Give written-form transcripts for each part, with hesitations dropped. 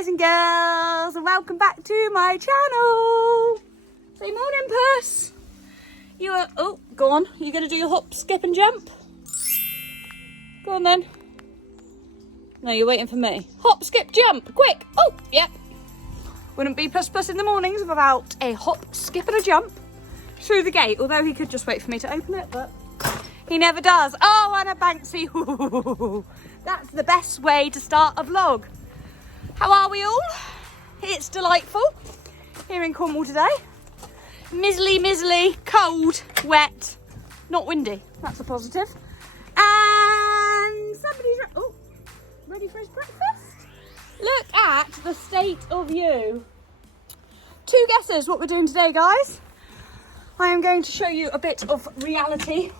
guys and girls, and welcome back to my channel. Say morning, puss. You are, oh, go on. You gonna do your hop, skip and jump? Go on then. No, you're waiting for me. Hop, skip, jump, quick. Oh, yep. Wouldn't be puss in the mornings without a hop, skip and a jump through the gate. Although he could just wait for me to open it, but he never does. Oh, and a Banksy. That's the best way to start a vlog. How are we all? It's delightful here in Cornwall today. Mizzly, cold, wet, not windy. That's a positive. And somebody's ready for his breakfast. Look at the state of you. Two guesses what we're doing today, guys. I am going to show you a bit of reality.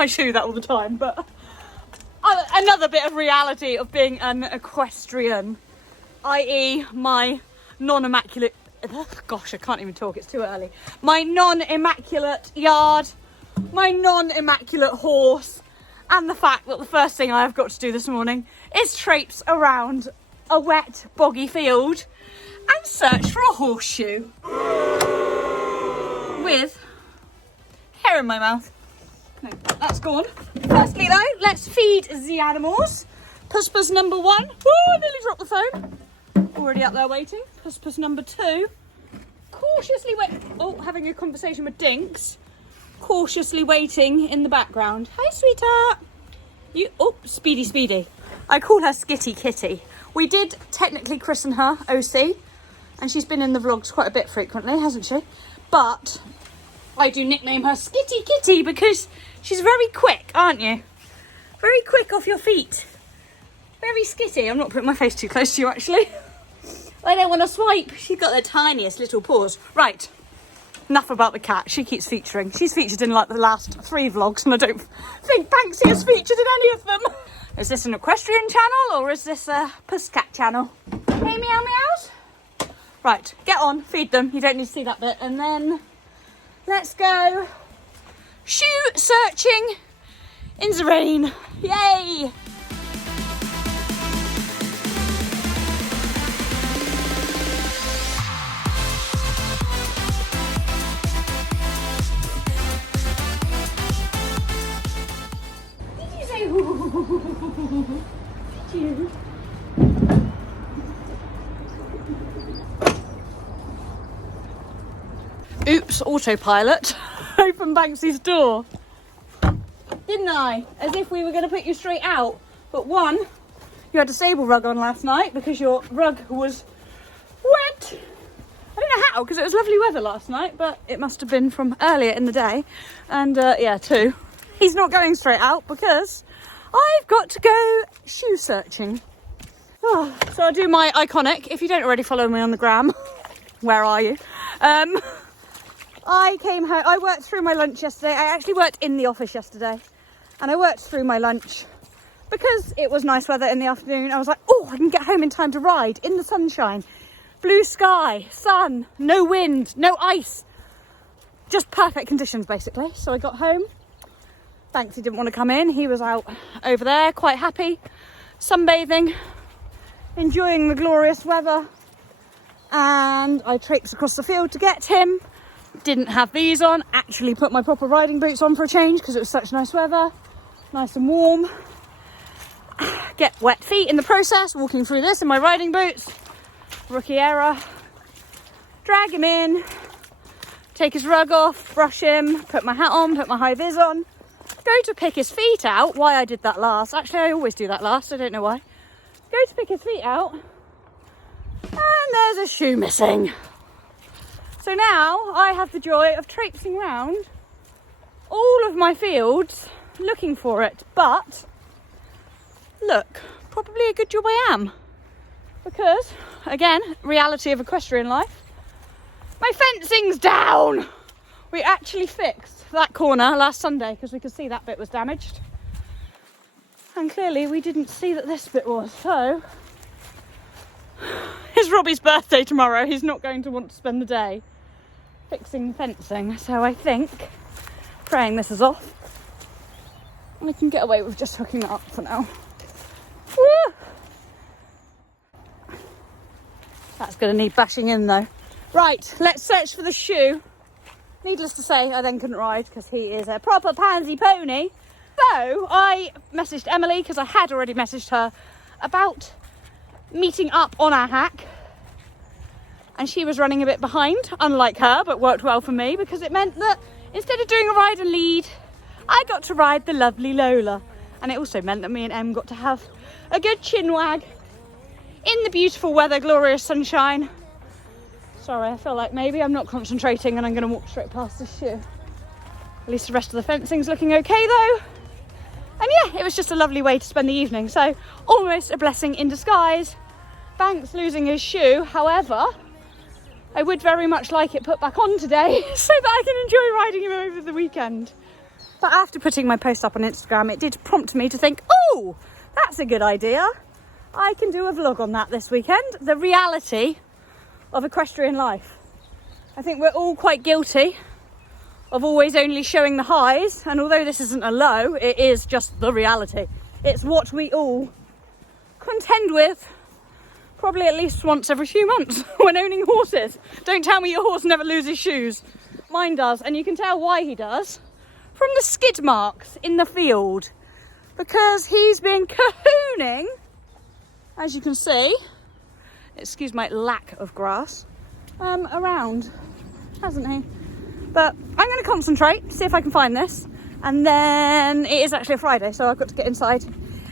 I show you that all the time, but another bit of reality of being an equestrian. I.e. my non-immaculate, gosh, I can't even talk, it's too early. My non-immaculate yard, my non-immaculate horse, and the fact that the first thing I have got to do this morning is traipse around a wet, boggy field and search for a horseshoe with hair in my mouth. No, that's gone. Firstly though, let's feed the animals. Puss number one. Oh, I nearly dropped the phone. Already up there waiting. Puss number two. Cautiously having a conversation with Dinks. Cautiously waiting in the background. Hi, sweetheart. Speedy. I call her Skitty Kitty. We did technically christen her OC, and she's been in the vlogs quite a bit frequently, hasn't she? But I do nickname her Skitty Kitty because she's very quick, aren't you? Very quick off your feet. Very skitty. I'm not putting my face too close to you, actually. I don't want to swipe. She's got the tiniest little paws. Right. Enough about the cat. She keeps featuring. She's featured in like the last 3 vlogs, and I don't think Banksy has featured in any of them. Is this an equestrian channel or is this a puss cat channel? Hey, meow meows. Right. Get on. Feed them. You don't need to see that bit. And then let's go shoe searching in the rain. Yay. Oops, autopilot. Open Banksy's door. Didn't I? As if we were going to put you straight out. But one, you had a sable rug on last night because your rug was wet. I don't know how, because it was lovely weather last night, but it must have been from earlier in the day. And yeah, two, he's not going straight out because I've got to go shoe searching. Oh, so I'll do my iconic. If you don't already follow me on the gram, where are you? I came home, I worked through my lunch yesterday. I actually worked in the office yesterday, and I worked through my lunch because it was nice weather in the afternoon. I was like, oh, I can get home in time to ride in the sunshine. Blue sky, sun, no wind, no ice. Just perfect conditions, basically. So I got home. Banksy didn't want to come in. He was out over there, quite happy, sunbathing, enjoying the glorious weather. And I traipsed across the field to get him. Didn't have these on. Actually put my proper riding boots on for a change because it was such nice weather. Nice and warm. Get wet feet in the process, walking through this in my riding boots. Rookie error. Drag him in. Take his rug off, brush him, put my hat on, put my high vis on. Go to pick his feet out. Why I did that last. Actually, I always do that last. I don't know why. Go to pick his feet out. And there's a shoe missing. So now I have the joy of traipsing around all of my fields looking for it. But look, probably a good job I am. Because, again, reality of equestrian life, my fencing's down. We actually fixed that corner last Sunday because we could see that bit was damaged. And clearly we didn't see that this bit was. So it's Robbie's birthday tomorrow. He's not going to want to spend the day fixing fencing. So I think, praying this is off, I can get away with just hooking it up for now. Woo! That's going to need bashing in though. Right, let's search for the shoe. Needless to say, I then couldn't ride because he is a proper pansy pony. So I messaged Emily, because I had already messaged her, about meeting up on our hack. And she was running a bit behind, unlike her, but worked well for me because it meant that instead of doing a ride and lead, I got to ride the lovely Lola. And it also meant that me and Em got to have a good chin wag in the beautiful weather, glorious sunshine. Sorry, I feel like maybe I'm not concentrating and I'm going to walk straight past this shoe. At least the rest of the fencing's looking okay though. And yeah, it was just a lovely way to spend the evening. So almost a blessing in disguise. Banks losing his shoe. However, I would very much like it put back on today so that I can enjoy riding him over the weekend. But after putting my post up on Instagram, it did prompt me to think, oh, that's a good idea. I can do a vlog on that this weekend. The reality of equestrian life. I think we're all quite guilty of always only showing the highs. And although this isn't a low, it is just the reality. It's what we all contend with probably at least once every few months when owning horses. Don't tell me your horse never loses shoes. Mine does, and you can tell why he does from the skid marks in the field, because he's been cahooning, as you can see, excuse my lack of grass, around, hasn't he? But I'm going to concentrate, see if I can find this, and then it is actually a Friday, so I've got to get inside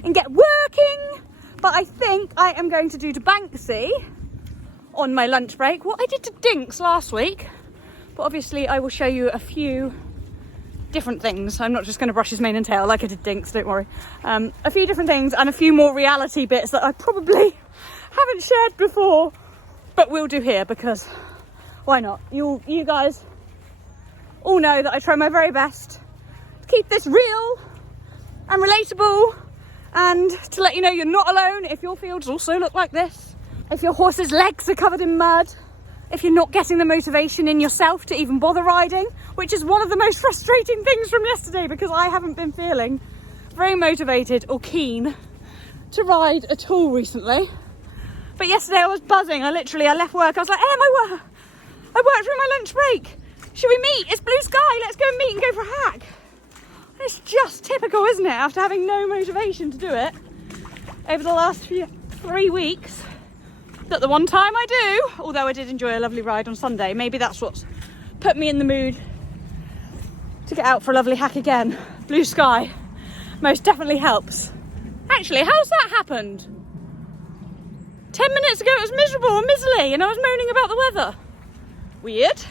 and get working. But I think I am going to do to Banksy on my lunch break what I did to Dinks last week. But obviously I will show you a few different things. I'm not just going to brush his mane and tail like I did Dinks, don't worry. A few different things and a few more reality bits that I probably haven't shared before, but will do here because why not? You guys all know that I try my very best to keep this real and relatable, and to let you know you're not alone if your fields also look like this, if your horse's legs are covered in mud, if you're not getting the motivation in yourself to even bother riding, which is one of the most frustrating things from yesterday because I haven't been feeling very motivated or keen to ride at all recently. But yesterday I was buzzing. I left work. I was like, Em, I worked through my lunch break. Should we meet? It's blue sky. Let's go and meet and go for a hack. It's just typical, isn't it? After having no motivation to do it over the last 3 weeks. That the one time I do, although I did enjoy a lovely ride on Sunday, maybe that's what's put me in the mood to get out for a lovely hack again. Blue sky most definitely helps. Actually, how's that happened? 10 minutes ago it was miserable and miserly and I was moaning about the weather. Weird.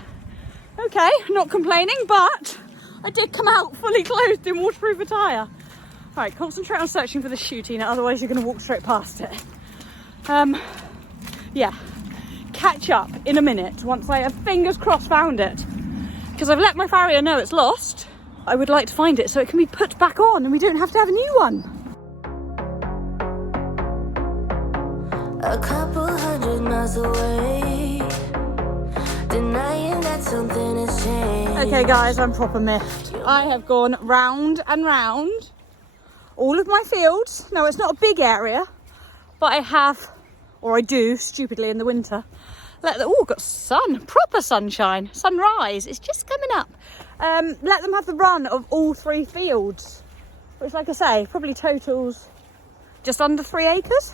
Okay, not complaining, but I did come out fully clothed in waterproof attire. Right, concentrate on searching for the shoe, Tina, otherwise you're going to walk straight past it. Yeah, catch up in a minute once I have, fingers crossed, found it. Because I've let my farrier know it's lost. I would like to find it so it can be put back on and we don't have to have a new one. A couple 100 miles away, denying that something has changed. Okay guys, I'm proper miffed. I have gone round and round all of my fields. No, it's not a big area, but I have, or I do, stupidly in the winter, got sun, proper sunshine, sunrise, it's just coming up. Let them have the run of all 3 fields, which, like I say, probably totals just under 3 acres.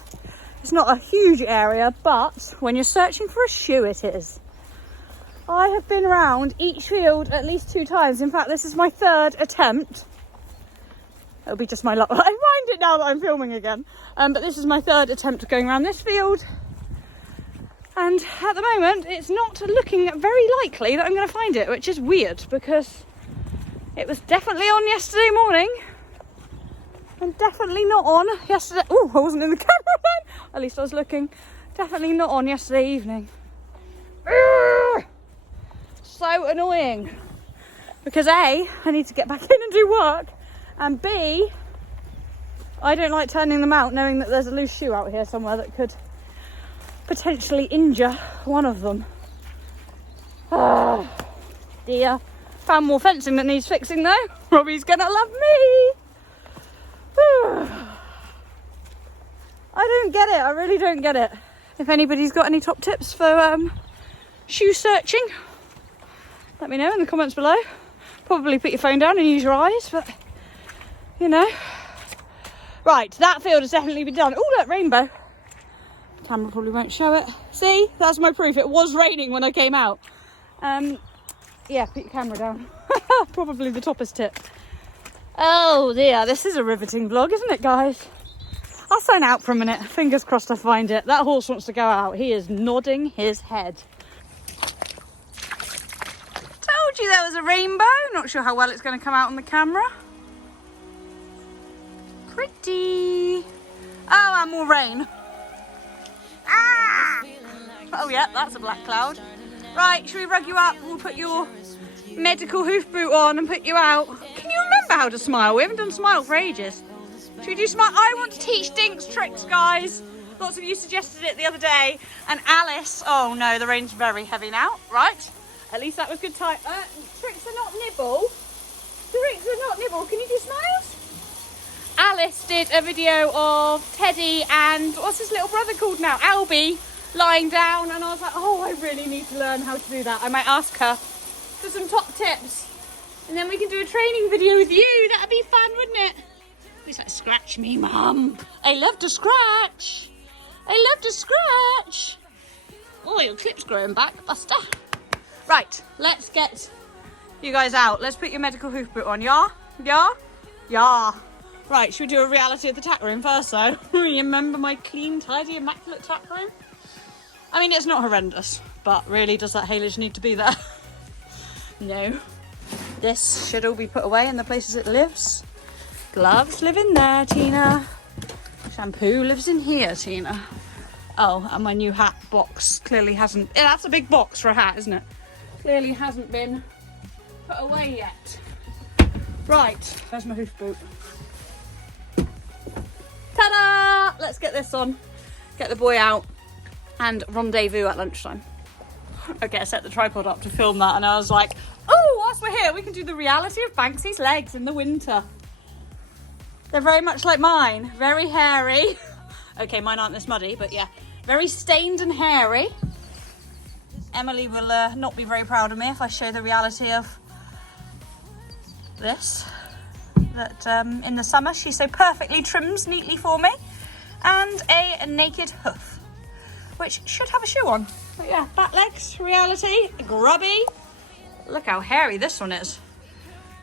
It's not a huge area, but when you're searching for a shoe, it is. I have been around each field at least 2 times. In fact, this is my 3rd attempt. It'll be just my luck. I find it now that I'm filming again. But this is my 3rd attempt at going around this field. And at the moment, it's not looking very likely that I'm going to find it, which is weird because it was definitely on yesterday morning and definitely not on yesterday. Oh, I wasn't in the camera then. At least I was looking. Definitely not on yesterday evening. Urgh! So annoying because A, I need to get back in and do work, and B, I don't like turning them out knowing that there's a loose shoe out here somewhere that could potentially injure one of them. Oh dear. Found more fencing that needs fixing though. Robbie's gonna love me. I don't get it. I really don't get it. If anybody's got any top tips for shoe searching, let me know in the comments below. Probably put your phone down and use your eyes, but you know. Right, that field has definitely been done. Oh, look, rainbow. The camera probably won't show it. See, that's my proof. It was raining when I came out. Yeah, put your camera down. Probably the toppest tip. Oh dear, this is a riveting vlog, isn't it, guys? I'll sign out for a minute. Fingers crossed I find it. That horse wants to go out. He is nodding his head. Told you there was a rainbow. Not sure how well it's going to come out on the camera. Pretty. Oh, and more rain. Ah! Oh yeah, that's a black cloud. Right, should we rug you up? We'll put your medical hoof boot on and put you out. Can you remember how to smile? We haven't done smile for ages. Should we do smile? I want to teach Dinks tricks, guys. Lots of you suggested it the other day. And Alice, oh no, the rain's very heavy now. Right, at least that was good time. Tricks are not nibble. Tricks are not nibble. Can you do smiles? Alice did a video of Teddy and what's his little brother called now? Albie, lying down, and I was like, oh, I really need to learn how to do that. I might ask her for some top tips, and then we can do a training video with you. That'd be fun, wouldn't it? He's like, scratch me, Mum. I love to scratch. I love to scratch. Oh, your clip's growing back, Buster. Right, let's get you guys out. Let's put your medical hoof boot on, yeah? Yeah? Yeah. Right, should we do a reality of the tack room first, though? Remember my clean, tidy, immaculate tack room? I mean, it's not horrendous, but really, does that haylage need to be there? No. This should all be put away in the places it lives. Gloves live in there, Tina. Shampoo lives in here, Tina. Oh, and my new hat box clearly hasn't... Yeah, that's a big box for a hat, isn't it? Clearly hasn't been put away yet. Right, there's my hoof boot. Ta-da! Let's get this on. Get the boy out and rendezvous at lunchtime. Okay, I set the tripod up to film that and I was like, oh, whilst we're here, we can do the reality of Banksy's legs in the winter. They're very much like mine. Very hairy. Okay, mine aren't this muddy, but yeah. Very stained and hairy. Emily will not be very proud of me if I show the reality of this. That in the summer she so perfectly trims neatly for me. And a naked hoof, which should have a shoe on. But yeah, back legs, reality, grubby. Look how hairy this one is.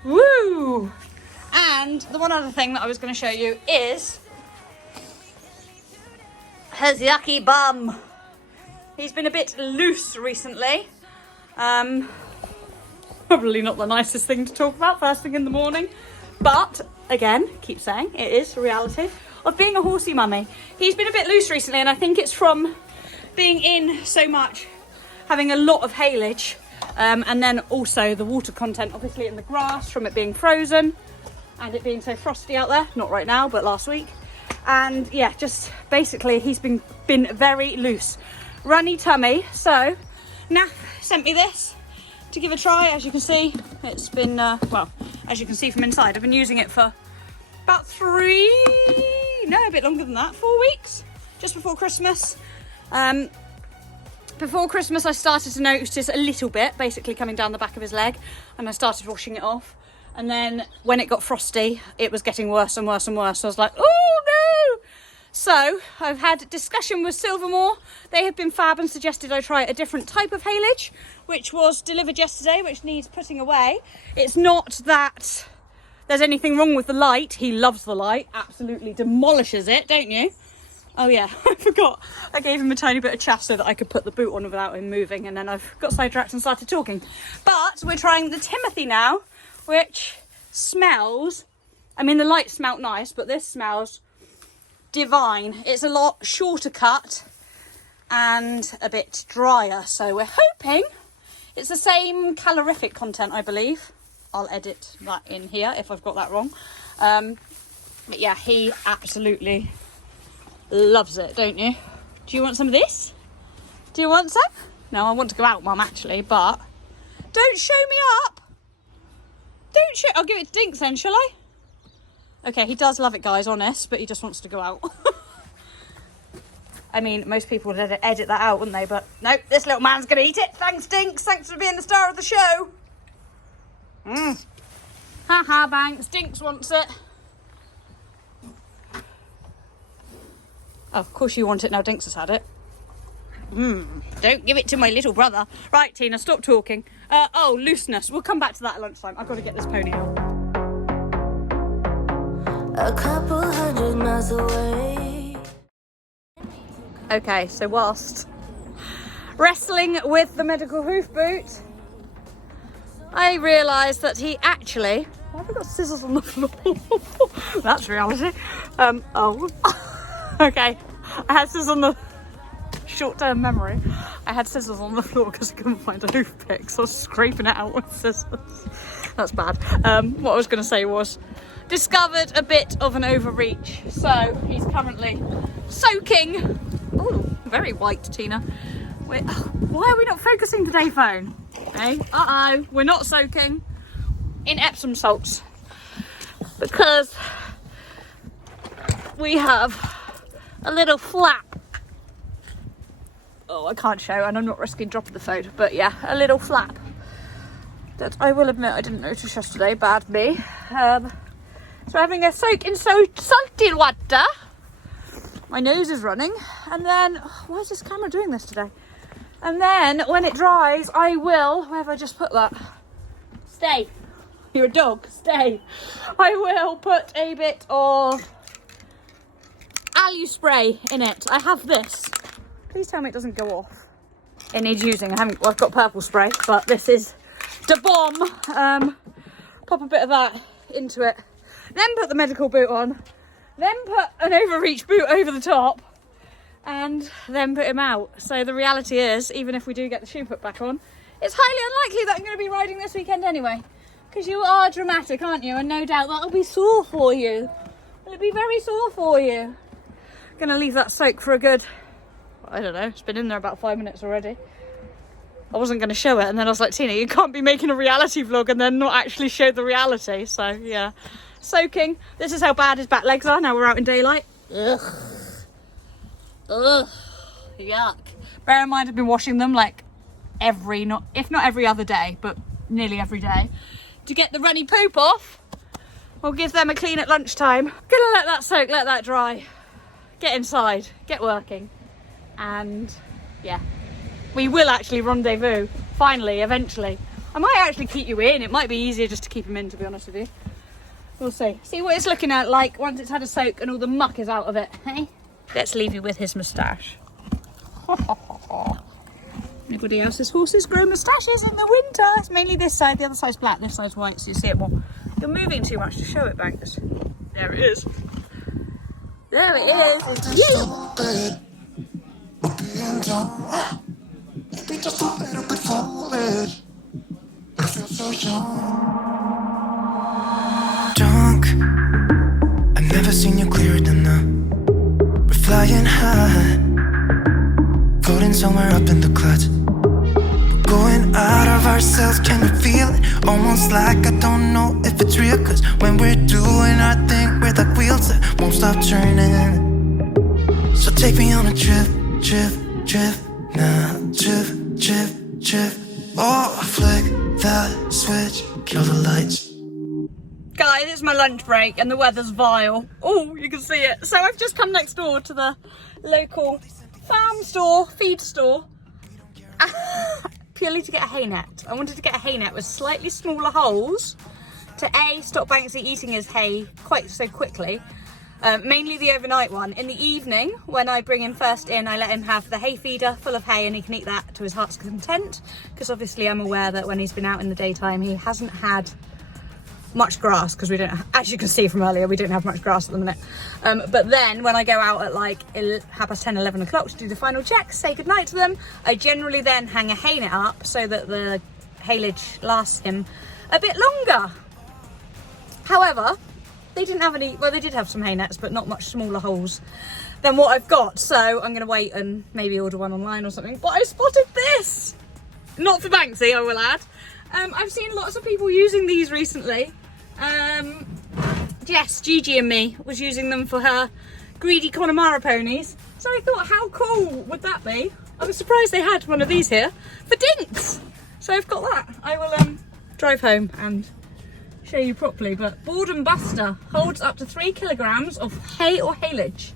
Woo! And the one other thing that I was going to show you is his yucky bum. He's been a bit loose recently. Probably not the nicest thing to talk about first thing in the morning. But, again, keep saying, it is a reality of being a horsey mummy. He's been a bit loose recently, and I think it's from being in so much, having a lot of haylage, and then also the water content, obviously, in the grass from it being frozen. And it being so frosty out there, not right now, but last week. And yeah, just basically he's been very loose. Runny tummy. So Naf sent me this to give a try. As you can see, it's been, well, as you can see from inside, I've been using it for about a bit longer than that, 4 weeks, just before Christmas. Before Christmas, I started to notice a little bit, basically coming down the back of his leg, and I started washing it off. And then when it got frosty, it was getting worse and worse and worse. So I was like, oh no! So I've had discussion with Silvermore. They have been fab and suggested I try a different type of haylage, which was delivered yesterday, which needs putting away. It's not that there's anything wrong with the light. He loves the light, absolutely demolishes it, don't you? Oh yeah, I forgot. I gave him a tiny bit of chaff so that I could put the boot on without him moving, and then I've got sidetracked and started talking. But we're trying the Timothy now, which smells, I mean the light smelt nice, but this smells divine. It's a lot shorter cut and a bit drier, so we're hoping it's the same calorific content, I believe. I'll edit that in here if I've got that wrong. But yeah, he absolutely loves it, don't you? Do you want some of this? Do you want some? No, I want to go out, Mum, actually, but don't show me up. Don't show. I'll give it to Dinks then, shall I? Okay, he does love it, guys, honest, but he just wants to go out. I mean, most people would edit that out, wouldn't they? But nope, this little man's going to eat it. Thanks, Dinks. Thanks for being the star of the show. Haha, Banks. Dinks wants it. Oh, of course you want it now. Dinks has had it. Don't give it to my little brother. Right, Tina, stop talking. Oh, looseness. We'll come back to that at lunchtime. I've got to get this pony out. A couple 100 miles away. Okay, so whilst wrestling with the medical hoof boot, I realised that he actually... Why have we got scissors on the floor? That's reality. Oh. Okay, I had scissors on the... Short-term memory. I had scissors on the floor because I couldn't find a hoof pick, so I was scraping it out with scissors. That's bad. What I was going to say was, discovered a bit of an overreach. So he's currently soaking. Oh, very white, Tina. Why are we not focusing today, phone? Hey, we're not soaking in Epsom salts because we have a little flap. Oh, I can't show, and I'm not risking dropping the phone, but yeah, a little flap that I will admit I didn't notice yesterday. Bad me. So having a soak in salty water. My nose is running, and then why is this camera doing this today? And then when it dries, I will. Where have I just put that? Stay. You're a dog. Stay. I will put a bit of alu spray in it. I have this. Please tell me it doesn't go off. It needs using. I've got purple spray, but this is the bomb. Pop a bit of that into it. Then put the medical boot on. Then put an overreach boot over the top. And then put him out. So the reality is, even if we do get the shoe put back on, it's highly unlikely that I'm going to be riding this weekend anyway. Because you are dramatic, aren't you? And no doubt that'll be sore for you. It'll be very sore for you. Going to leave that soak for a good... I don't know, it's been in there about 5 minutes already. I wasn't going to show it, and then I was like, Tina, you can't be making a reality vlog and then not actually show the reality. So, yeah. Soaking. This is how bad his back legs are now we're out in daylight. Ugh. Ugh. Yuck. Bear in mind, I've been washing them like if not every other day, but nearly every day. To get the runny poop off, we'll give them a clean at lunchtime. Gonna let that soak, let that dry. Get inside, get working. And yeah, we will actually rendezvous finally, eventually. I might actually keep you in. It might be easier just to keep him in, to be honest with you. We'll see. See what it's looking at like once it's had a soak and all the muck is out of it. Hey, let's leave you with his moustache. Anybody else's horses grow moustaches in the winter? It's mainly this side. The other side's black. This side's white, so you see it more. You're moving too much to show it, Banks. There it is. There it is. Yeah. Drunk, I've never seen you clearer than now. We're flying high, floating somewhere up in the clouds. We're going out of ourselves, can you feel it? Almost like I don't know if it's real. Cause when we're doing our thing, we're like wheels that won't stop turning. So take me on a trip, now, trip. Oh, flick that switch, kill the lights. Guys, it's my lunch break and the weather's vile. Oh, you can see it. So I've just come next door to the local farm store, feed store, purely to get a hay net. I wanted to get a hay net with slightly smaller holes to A, stop Banksy eating his hay quite so quickly. Mainly the overnight one. In the evening, when I bring him first in, I let him have the hay feeder full of hay and he can eat that to his heart's content. Because obviously I'm aware that when he's been out in the daytime, he hasn't had much grass, because we don't, as you can see from earlier, we don't have much grass at the minute. But then when I go out at like 10:30, 11 o'clock to do the final checks, say goodnight to them, I generally then hang a hay net up so that the haylage lasts him a bit longer. However, they didn't have any, well, they did have some hay nets, but not much smaller holes than what I've got. So I'm going to wait and maybe order one online or something. But I spotted this! Not for Banksy, I will add. I've seen lots of people using these recently. Yes, Gigi and me was using them for her greedy Connemara ponies. So I thought, how cool would that be? I was surprised they had one of these here for dinks. So I've got that. I will drive home and show you properly. But Boredom Buster holds up to 3 kilograms of hay or haylage.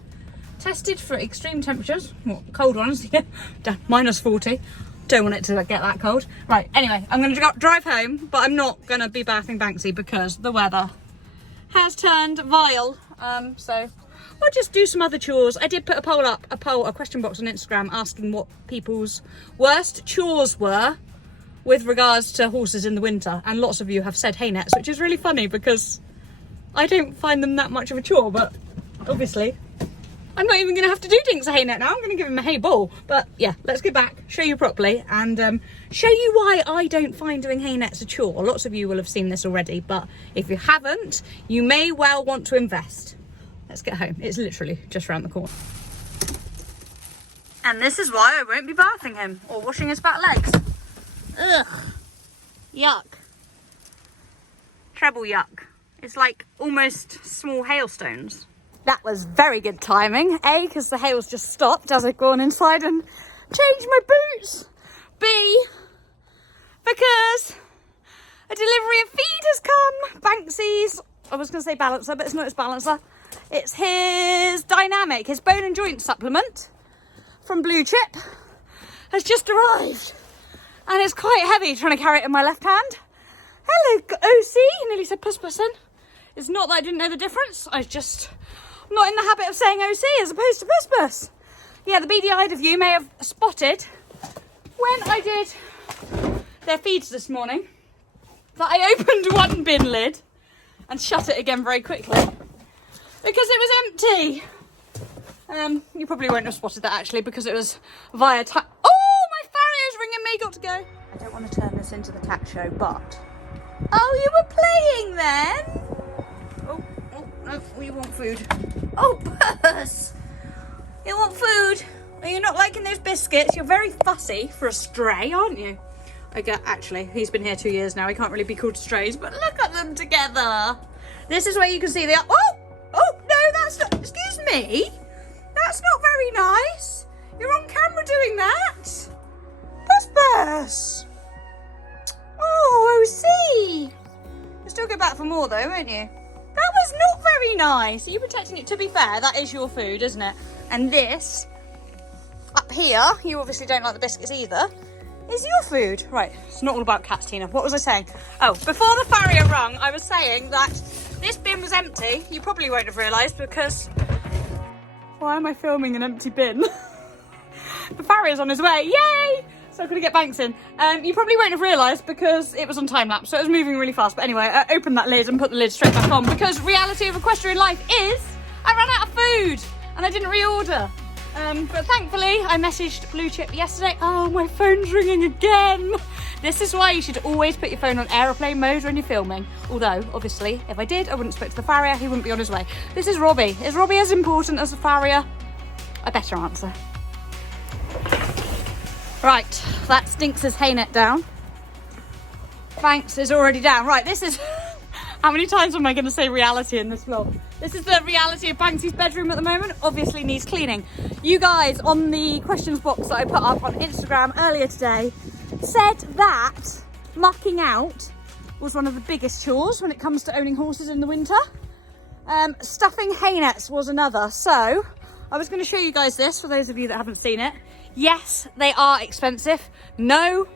Tested for extreme temperatures, well, cold ones, yeah, down -40. Don't want it to get that cold. Right, anyway, I'm going to drive home, but I'm not going to be bathing Banksy because the weather has turned vile. So I'll just do some other chores. I did put a question box on Instagram asking what people's worst chores were with regards to horses in the winter, and lots of you have said hay nets, which is really funny because I don't find them that much of a chore, but obviously I'm not even going to have to do Dinks a hay net now. I'm going to give him a hay ball. But yeah, let's get back, show you properly, and show you why I don't find doing hay nets a chore. Lots of you will have seen this already, but if you haven't, you may well want to invest. Let's get home. It's literally just around the corner. And this is why I won't be bathing him or washing his fat legs. Ugh. Yuck. Treble yuck. It's like almost small hailstones. That was very good timing. A, because the hail's just stopped as I've gone inside and changed my boots. B, because a delivery of feed has come. Banksy's, I was going to say balancer, but it's not his balancer. It's his dynamic, his bone and joint supplement from Blue Chip has just arrived. And it's quite heavy trying to carry it in my left hand. Hello, OC. Nearly said puss pussin'. It's not that I didn't know the difference. I just not in the habit of saying OC as opposed to puss puss. Yeah, the beady-eyed of you may have spotted when I did their feeds this morning that I opened one bin lid and shut it again very quickly because it was empty. You probably won't have spotted that actually because it was via time. Oh, my farrier's ringing me, got to go. I don't want to turn this into the cat show, but... Oh, you were playing then? Oh, no, you want food. Oh, puss! You want food? Are you not liking those biscuits? You're very fussy for a stray, aren't you? Actually, he's been here 2 years now. He can't really be called strays, but look at them together. This is where you can see the... Oh, no, that's not... Excuse me? That's not very nice. You're on camera doing that. Puss. Oh, see. You'll still go back for more though, won't you? That was not very nice. Are you protecting it? To be fair, that is your food, isn't it? And this, up here, you obviously don't like the biscuits either, is your food. Right, it's not all about cats, Tina. What was I saying? Oh, before the farrier rung, I was saying that this bin was empty. You probably won't have realised because... Why am I filming an empty bin? The farrier's on his way. Yay! So I'm going to get Banks in. You probably won't have realised because it was on time lapse, so it was moving really fast. But anyway, I opened that lid and put the lid straight back on because reality of equestrian life is I ran out of food and I didn't reorder. But thankfully, I messaged Blue Chip yesterday. Oh, my phone's ringing again. This is why you should always put your phone on aeroplane mode when you're filming. Although, obviously, if I did, I wouldn't speak to the farrier. He wouldn't be on his way. This is Robbie. Is Robbie as important as the farrier? I better answer. Right, that stinks his hay net down. Banks is already down. Right, this is... How many times am I going to say reality in this vlog? This is the reality of Banksy's bedroom at the moment. Obviously needs cleaning. You guys on the questions box that I put up on Instagram earlier today said that mucking out was one of the biggest chores when it comes to owning horses in the winter. Stuffing hay nets was another. So I was going to show you guys this for those of you that haven't seen it. Yes, they are expensive. No,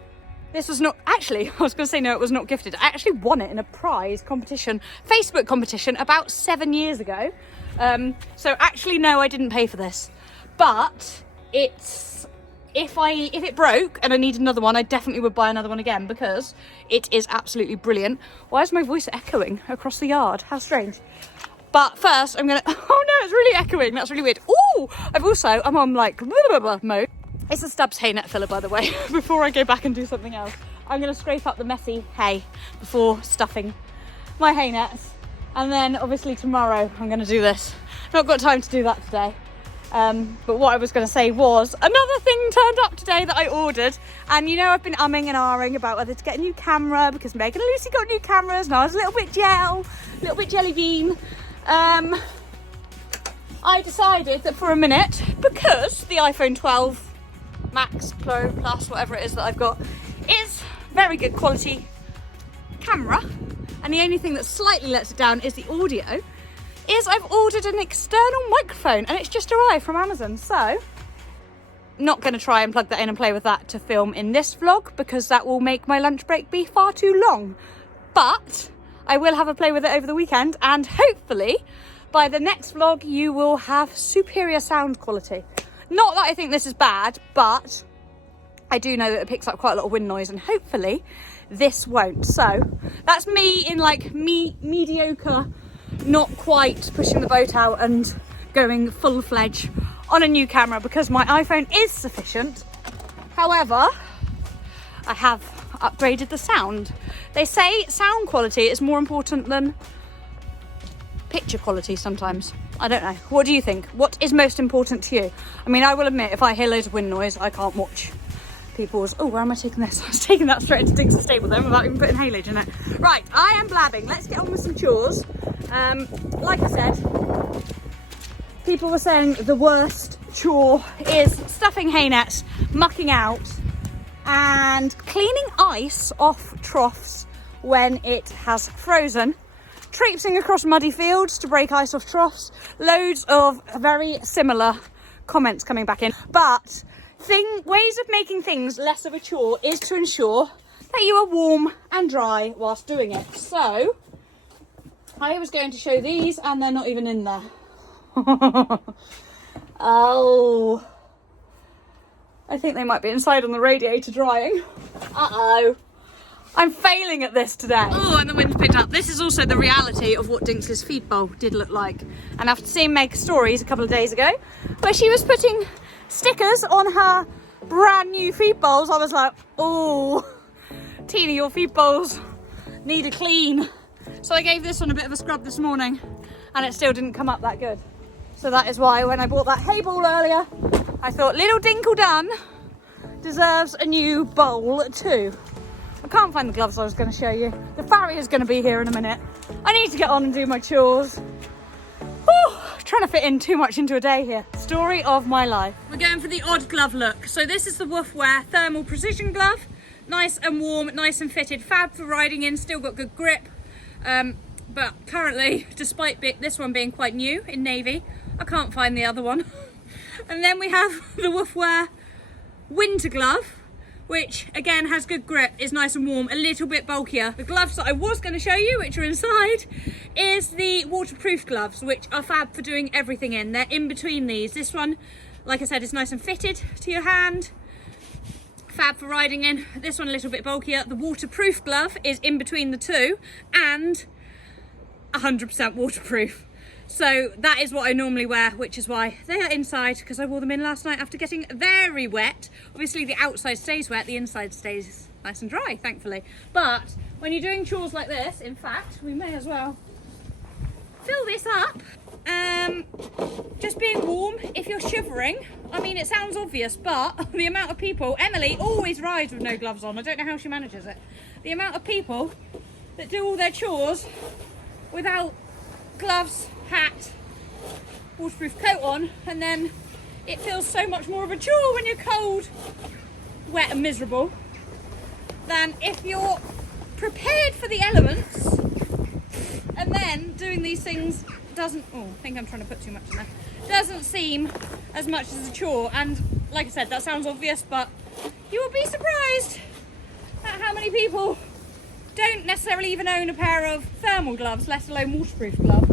this was not... Actually, I was going to say no, it was not gifted. I actually won it in a prize competition, Facebook competition, about 7 years ago. So actually, no, I didn't pay for this. But it's... If it broke and I need another one, I definitely would buy another one again because it is absolutely brilliant. Why is my voice echoing across the yard? How strange. But first, I'm going to... Oh, no, it's really echoing. That's really weird. Oh, I'm on, like, mode. It's a Stubbs hay net filler, by the way, before I go back and do something else. I'm going to scrape up the messy hay before stuffing my hay nets. And then, obviously, tomorrow I'm going to do this. Not got time to do that today. But what I was going to say was another thing turned up today that I ordered. And, you know, I've been umming and ahhing about whether to get a new camera because Megan and Lucy got new cameras and I was a little bit jelly bean. I decided that for a minute, because the iPhone 12 Max, Pro, Plus, whatever it is that I've got, is very good quality camera, and the only thing that slightly lets it down is the audio, is I've ordered an external microphone and it's just arrived from Amazon. So not going to try and plug that in and play with that to film in this vlog, because that will make my lunch break be far too long. But I will have a play with it over the weekend, and hopefully by the next vlog you will have superior sound quality. Not that I think this is bad, but I do know that it picks up quite a lot of wind noise, and hopefully this won't. So that's me in like mediocre, not quite pushing the boat out and going full-fledged on a new camera, because my iPhone is sufficient. However, I have upgraded the sound. They say sound quality is more important than picture quality sometimes. I don't know. What do you think? What is most important to you? I mean, I will admit, if I hear loads of wind noise, I can't watch people's... Oh, where am I taking this? I was taking that straight into Dix's stable then without even putting haylage in it. Right, I am blabbing. Let's get on with some chores. Like I said, people were saying the worst chore is stuffing hay nets, mucking out, and cleaning ice off troughs when it has frozen, traipsing across muddy fields to break ice off troughs. Loads of very similar comments coming back in. But ways of making things less of a chore is to ensure that you are warm and dry whilst doing it. So I was going to show these, and they're not even in there. Oh, I think they might be inside on the radiator drying. Uh-oh. I'm failing at this today. Oh, and the wind's picked up. This is also the reality of what Dinx's feed bowl did look like. And after seeing Meg's stories a couple of days ago, where she was putting stickers on her brand new feed bowls, I was like, oh, Tina, your feed bowls need a clean. So I gave this one a bit of a scrub this morning, and it still didn't come up that good. So that is why when I bought that hay ball earlier, I thought little Dinkle Dun deserves a new bowl too. I can't find the gloves I was going to show you. The farrier's going to be here in a minute. I need to get on and do my chores. Whew, trying to fit in too much into a day here. Story of my life. We're going for the odd glove look. So this is the Woofwear thermal precision glove. Nice and warm, nice and fitted. Fab for riding in, still got good grip. But currently, despite this one being quite new in navy, I can't find the other one. And then we have the Woofwear winter glove, which again has good grip, is nice and warm, a little bit bulkier. The gloves that I was going to show you, which are inside, is the waterproof gloves, which are fab for doing everything in. They're in between these. This one, like I said, is nice and fitted to your hand. Fab for riding in. This one a little bit bulkier. The waterproof glove is in between the two and 100% waterproof. So that is what I normally wear, which is why they are inside, because I wore them in last night after getting very wet. Obviously the outside stays wet, the inside stays nice and dry, thankfully. But when you're doing chores like this, in fact, we may as well fill this up. Just being warm, if you're shivering, I mean, it sounds obvious, but the amount of people, Emily always rides with no gloves on. I don't know how she manages it. The amount of people that do all their chores without gloves, hat, waterproof coat on, and then it feels so much more of a chore when you're cold, wet and miserable, than if you're prepared for the elements and then doing these things doesn't, oh, I think I'm trying to put too much in there, doesn't seem as much as a chore. And like I said, that sounds obvious, but you will be surprised at how many people don't necessarily even own a pair of thermal gloves, let alone waterproof gloves.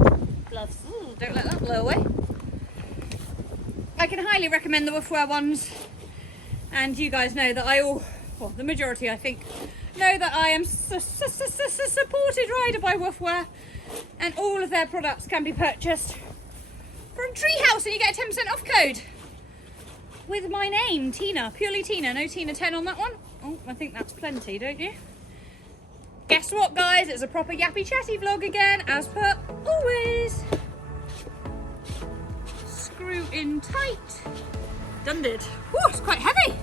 Ooh, don't let that blow away. I can highly recommend the Woofwear ones, and you guys know that well, the majority I think, know that I am supported rider by Woofwear, and all of their products can be purchased from Treehouse, and you get a 10% off code with my name, Tina, purely Tina, no Tina 10 on that one. Oh, I think that's plenty, don't you? Guess what, guys? It's a proper yappy chatty vlog again, as per always. Screw in tight. Done did. Whew, it's quite heavy.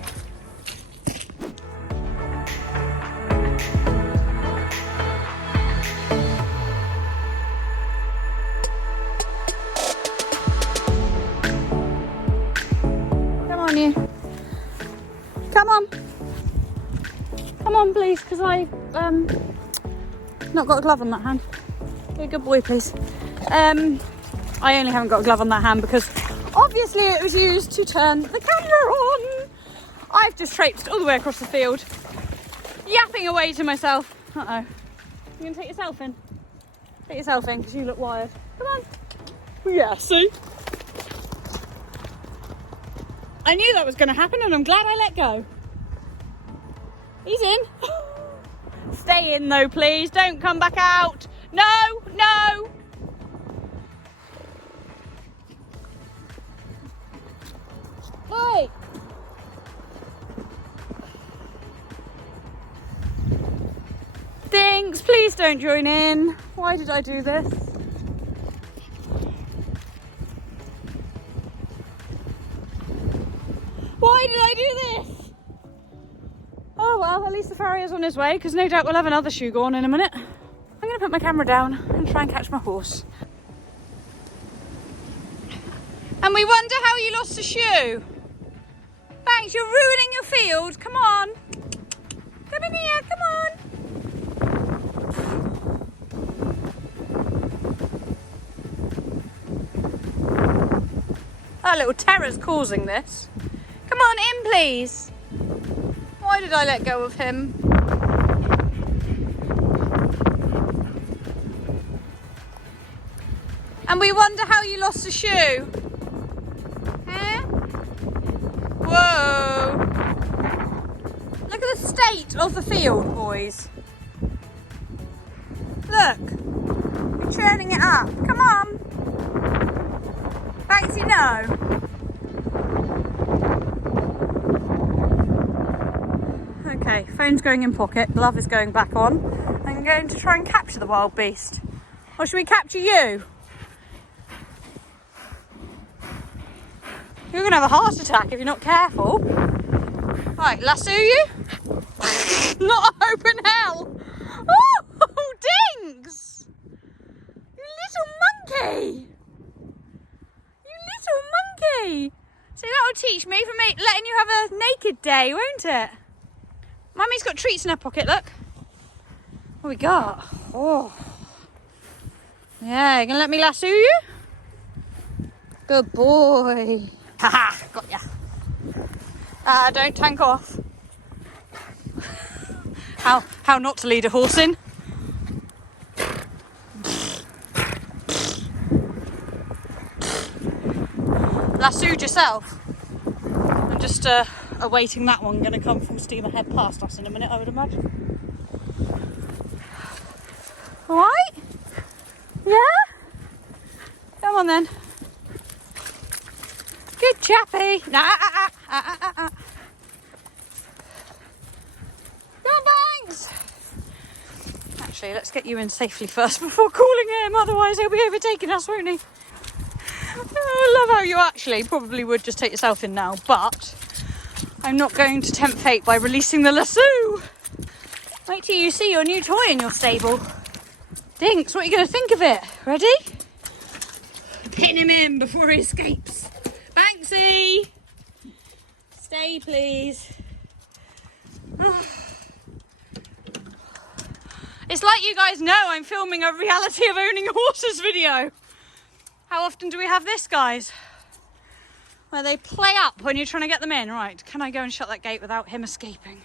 Come on. Come on, please, because I not got a glove on that hand. Be a good boy, please. I only haven't got a glove on that hand because obviously it was used to turn the camera on. I've just traipsed all the way across the field, yapping away to myself. Uh-oh. You gonna take yourself in? Take yourself in because you look wired. Come on. Yeah, see? I knew that was going to happen and I'm glad I let go. He's in. Stay in though, please. Don't come back out. No, no. Wait. Thanks, please don't join in. Why did I do this? Why did I do this? Oh well, at least the farrier's on his way because no doubt we'll have another shoe go on in a minute. I'm going to put my camera down and try and catch my horse. And we wonder how you lost a shoe. Banks, you're ruining your field. Come on. Come in here, come on. Our little terror's causing this. Come on in, please. Why did I let go of him? And we wonder how you lost a shoe. Huh? Whoa. Look at the state of the field, boys. Look. We're churning it up. Come on. Banksy, no. Okay, phone's going in pocket, glove is going back on. I'm going to try and capture the wild beast. Or should we capture you? You're going to have a heart attack if you're not careful. Right, lasso you? Not a hope in hell. Oh, dinks! You little monkey! You little monkey! So that'll teach me from letting you have a naked day, won't it? Mummy's got treats in her pocket, look. What we got? Oh. Yeah, you gonna let me lasso you? Good boy. Haha, got ya. Don't tank off. How not to lead a horse in. Lassoed yourself. I'm just awaiting that one, going to come full steam ahead past us in a minute, I would imagine. Alright? Yeah? Come on then. Good chappy. Come on, Banks. Actually, let's get you in safely first before calling him, otherwise he'll be overtaking us, won't he? I love how you actually probably would just take yourself in now, but I'm not going to tempt fate by releasing the lasso. Wait till you see your new toy in your stable. Dinks, what are you going to think of it? Ready? Pin him in before he escapes. Banksy! Stay, please. Oh. It's like you guys know I'm filming a reality of owning horses video. How often do we have this, guys? Where they play up when you're trying to get them in. Right, can I go and shut that gate without him escaping?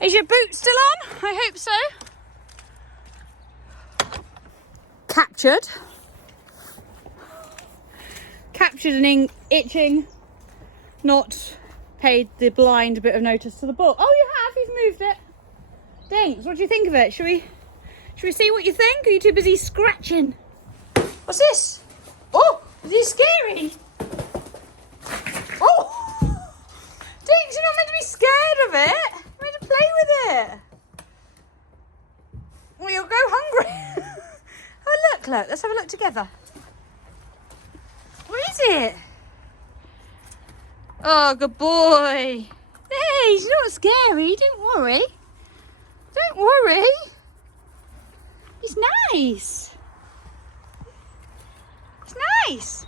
Is your boot still on? I hope so. Captured. Captured and itching. Not paid the blind bit of notice to the bull. Oh, you have? You've moved it. Dinks, what do you think of it? Should we see what you think? Or are you too busy scratching? What's this? Oh, is he scary? Oh! Dinks, you're not meant to be scared of it. You're meant to play with it. Well, you'll go hungry. Oh, look. Let's have a look together. What is it? Oh, good boy. Hey, he's not scary. Don't worry. Don't worry. He's nice. It's nice.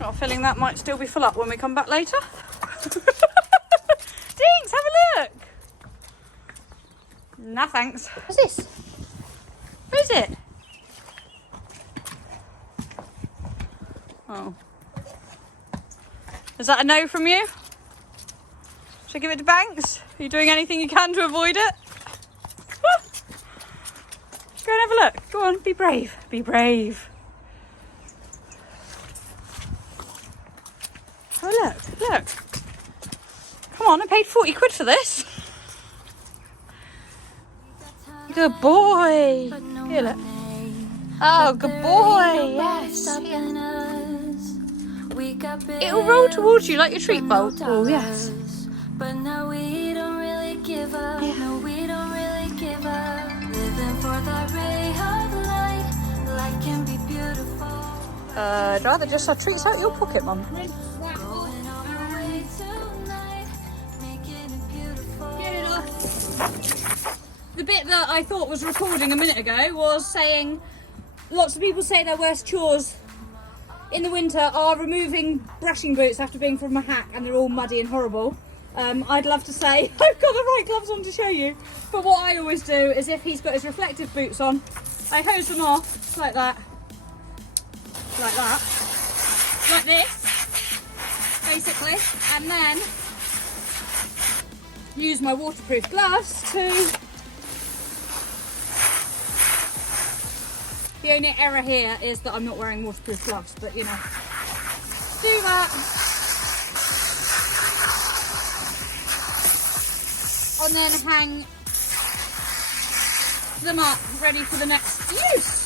Got a feeling that might still be full up when we come back later. Dinks, have a look. Nah, thanks. What's this? What is it? Oh. Is that a no from you? Should I give it to Banks? Are you doing anything you can to avoid it? Go and have a look. Go on, be brave. Be brave. Oh, look. Come on, I paid 40 quid for this. Good boy. Here, look. Oh, good boy. Yes. It'll roll towards you like your treat bowl. Oh, yes. But now we don't really give up. No, we don't really give up. Living for the ray of light. Life can be beautiful. I'd rather just have treats out your pocket, Mum. Going all the way tonight. Making it beautiful. Get it off. The bit that I thought was recording a minute ago was saying lots of people say their worst chores in the winter are removing brushing boots after being from a hack and they're all muddy and horrible. I'd love to say I've got the right gloves on to show you, but what I always do is if he's got his reflective boots on, I hose them off like that, like this, basically, and then use my waterproof gloves to... The only error here is that I'm not wearing waterproof gloves, but you know, do that. And then hang them up, ready for the next use.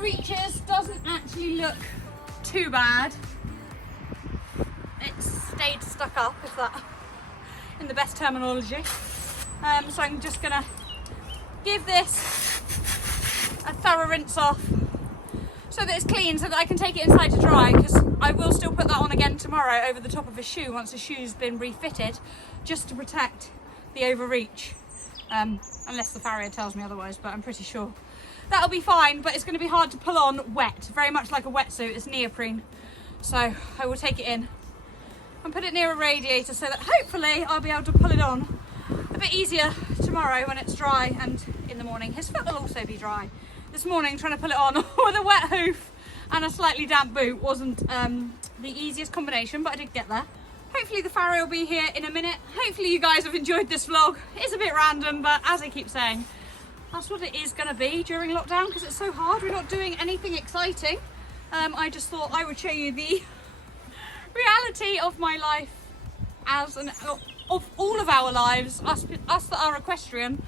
Reaches doesn't actually look too bad. It's stayed stuck up, if that in the best terminology. So I'm just gonna give this a thorough rinse off so that it's clean, so that I can take it inside to dry, because I will still put that on again tomorrow over the top of his shoe once the shoe's been refitted, just to protect the overreach, unless the farrier tells me otherwise, but I'm pretty sure that'll be fine. But it's going to be hard to pull on wet, very much like a wetsuit. It's neoprene, so I will take it in and put it near a radiator so that hopefully I'll be able to pull it on a bit easier tomorrow when it's dry, and in the morning his foot will also be dry. This morning trying to pull it on with a wet hoof and a slightly damp boot wasn't the easiest combination, but I did get there. Hopefully the farrier will be here in a minute. Hopefully you guys have enjoyed this vlog. It's a bit random, but as I keep saying, that's what it is going to be during lockdown, because it's so hard. We're not doing anything exciting. I just thought I would show you the reality of my life, of all of our lives, us that are equestrian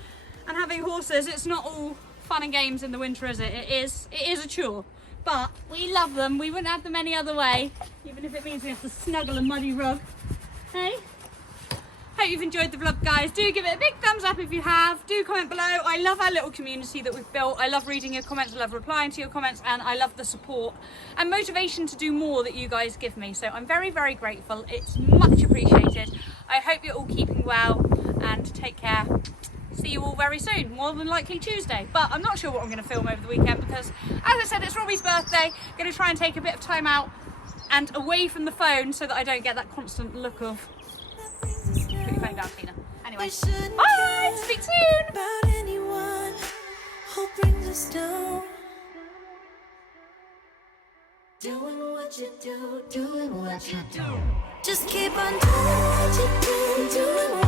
and having horses. It's not all fun and games in the winter, is it? It is a chore, but we love them. We wouldn't have them any other way, even if it means we have to snuggle a muddy rug. Hey? Hope you've enjoyed the vlog, guys. Do give it a big thumbs up if you have. Do comment below. I love our little community that we've built. I love reading your comments. I love replying to your comments, and I love the support and motivation to do more that you guys give me. So I'm very, very grateful. It's much appreciated. I hope you're all keeping well, and take care. See you all very soon, more than likely Tuesday, but I'm not sure what I'm going to film over the weekend, because as I said, it's Robbie's birthday. I'm going to try and take a bit of time out and away from the phone so that I don't get that constant look of put your phone down, Tina. Anyway, bye, speak soon. About anyone who brings us down. Doing what you do, doing what you do. Just keep on doing what you do, doing what